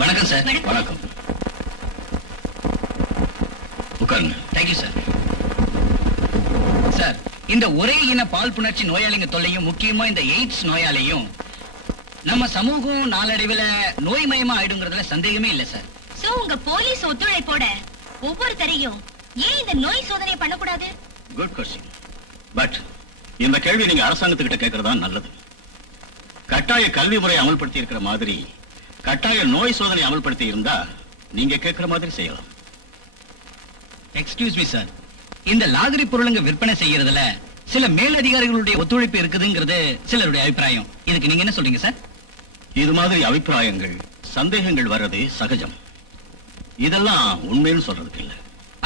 வணக்கம் சார். வணக்கம். உட்காருங்க. Thank you sir. சார், இந்த ஒரே இன பால் புணர்ச்சி நோயாளிங்க தொல்லையும் முக்கியமா இந்த எய்ட்ஸ் நோயாளியும் நம்ம சமூகம் நாளடைவில் நோய்மயமா ஆயிடுங்கிறதுல சந்தேகமே இல்லை சார். சோ உங்க போலீஸ் ஒத்துழைப்போட ஒவ்வொருத்தரையும் ஏன் இந்த நோய் சோதனை பண்ணக்கூடாது? Good question. பட் இந்த கேள்வி நீங்க அரசாங்கத்துக்கிட்ட கேட்கறதா நல்லது. கட்டாய கல்வி முறை அமல்படுத்தி இருக்கிற மாதிரி கட்டாய நோய் சோதனை அமல்படுத்தி இருந்தா நீங்க கேட்கிற மாதிரி செய்யலாம். எக்ஸ்கியூஸ் மீ சார், இந்த லாகரி பொருளுங்க விற்பனை செய்யறதுல சில மேலதிகாரிகளுடைய ஒத்துழைப்பு இருக்குதுங்கிறது சிலருடைய அபிப்பிராயம். இதுக்கு நீங்க என்ன சொல்றீங்க சார்? இது மாதிரி அபிப்பிராயங்கள் சந்தேகங்கள் வர்றது சகஜம். இதெல்லாம் உண்மைன்னு சொல்றதுக்கு இல்ல.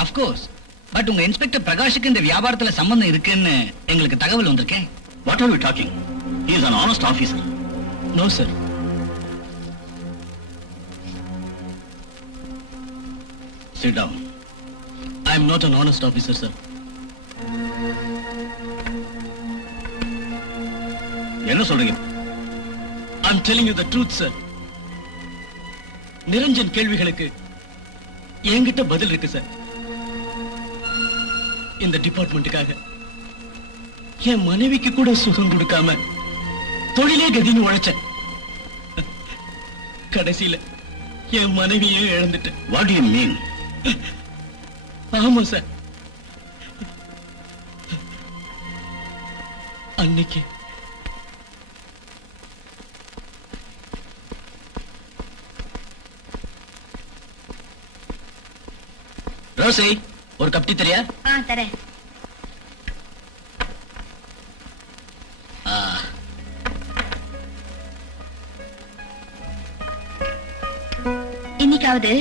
அஃப்கோர்ஸ், பட் உங்க இன்ஸ்பெக்டர் பிரகாஷுக்கு இந்த வியாபாரத்துல சம்பந்தம் இருக்குன்னு எங்களுக்கு தகவல் வந்திருக்கேன். What are you talking? He is an honest officer. No sir. Sit down. I am not an honest officer, sir. என்ன சொல்றீங்க? I'm telling you the truth, sir. Niranjan கேள்விகளுக்கு என்கிட்ட பதில் இருக்கு சார். இந்த டிபார்ட்மெண்ட்டுக்காக என் மனைவிக்கு கூட சுகம் கொடுக்காம தொழிலே கதின்னு உழைச்சேன். கடைசியில என் மனைவியே இழந்துட்டேன். What do you mean? ஆமா சார். அன்னைக்கு ரோசி, ஒரு கப் டீ தரியா? தரேன். இன்னைக்காவது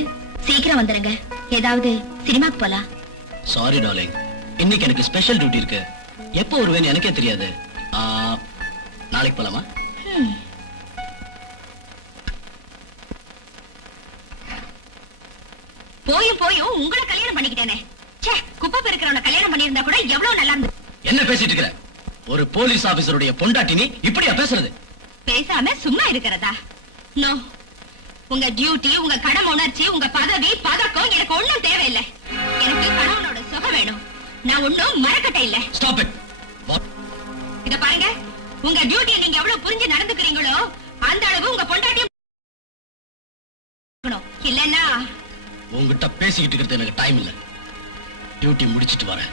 சீக்கிரம் வந்துருங்க. ஏதாவது சினிமாக்கு போலாம். சாரி டார்லிங், இன்னைக்கு எனக்கு ஸ்பெஷல் டியூட்டி இருக்கு. எப்போ வருவேன்னு எனக்கே தெரியாது. நாளைக்கு போலாமா? போயும் உங்களை கல்யாணம் பண்ணிக்கிட்டேனே. ச்சே, குப்பை பெருக்கிறவன கல்யாணம் பண்ணியிருந்தா கூட எவ்வளவு நல்லா இருந்தது. என்ன பேசிட்டு இருக்கிற? ஒரு போலீஸ் ஆபீசருடைய பொண்டாட்டி நீ இப்படியா பேசுறது? பேசாம சும்மா இருக்கிறதா? நோ, உங்க டியூட்டி, உங்க கடமை உணர்ச்சி, உங்க பதவி பதக்கம் எனக்கு ஒண்ணும் தேவையில்லை. எனக்கு கணவனோட சுகம் வேணும். நான் ஒண்ணும் மறக்கட்ட இல்ல. Stop it. இத பாருங்க, உங்க டியூட்டியை நீங்க எவ்வளவு புரிஞ்சு நடந்துக்கிறீங்களோ அந்த அளவு உங்க பொண்டாட்டியும் இல்லன்னா. உங்ககிட்ட பேசிக்கிட்டு இருக்கிறது எனக்கு டைம் இல்ல. டியூட்டி முடிச்சிட்டு வரேன்.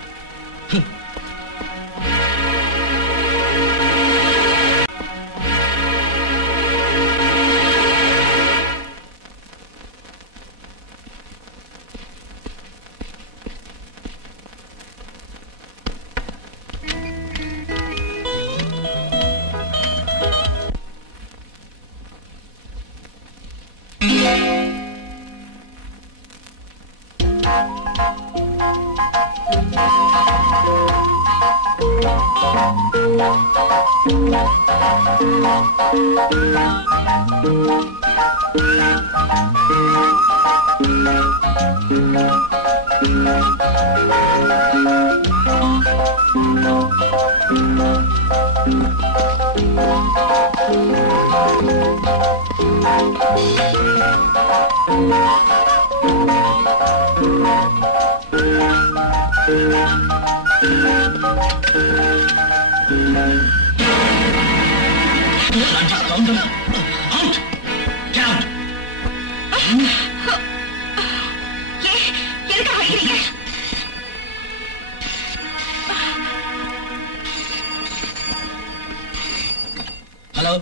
ஹலோ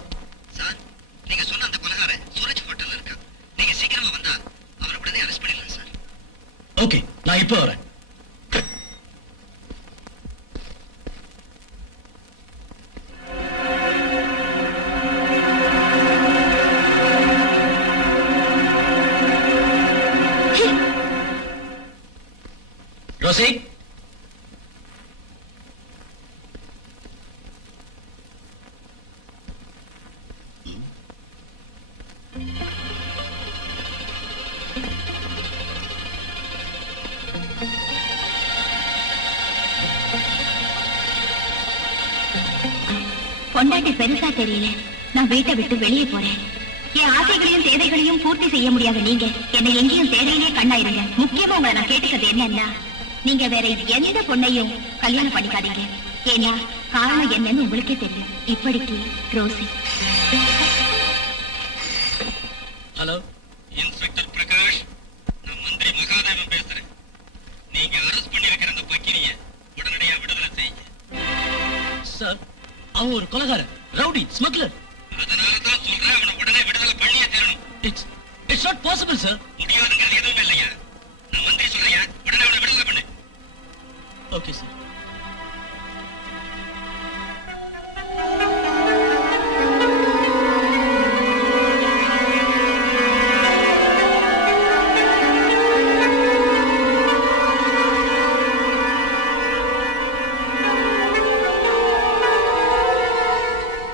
சார், நீங்க சொன்ன அந்த கொலைகாரன் சூரஜ் ஹோட்டல்ல இருக்கா. நீங்க சீக்கிரமா வந்தா அவரை உடனே அரெஸ்ட் பண்ணிடலாம் சார். ஓகே, நான் இப்போ வரேன். ரோசி, பொண்டாட்டி பெருசா தெரியல. நான் வீட்டை விட்டு வெளியே போறேன். என் ஆசைகளையும் தேவைகளையும் பூர்த்தி செய்ய முடியாத நீங்க என்னை எங்கேயும் தேவையிலே கண்ணாயிருங்க. முக்கியமா உங்களை நான் கேட்டுக்கிறது என்னன்னா, நீங்க வேற எந்த பொண்ணையும் கல்யாணம் பண்ணிக்காதீங்க. ஏன்னா காரணம் என்னன்னு உங்களுக்கே தெரியும். இப்படிக்கு ரோசி. ஹலோ, இன்ஸ்பெக்டர் பிரகாஷ், நான் மந்திரி மகாதேவன் பேசுறேன். நீங்க அரெஸ்ட் பண்ணிருக்கிற அந்த பக்கினிய உடனடியா விடுதலை செய்யுங்க. சார், அவன் ஒரு கொலைகாரன், ரவுடி, ஸ்மக்லர். அதனாலதான் சொல்றேன், அவனை உடனே விடுதலை பண்ணியே தரணும். It's not possible sir. முடியாதுங்கிறது எதுவும் இல்லையா? நான் மந்திரி சொல்றேன், உடனே அவனை விடுதலை பண்ணு. Okay sir.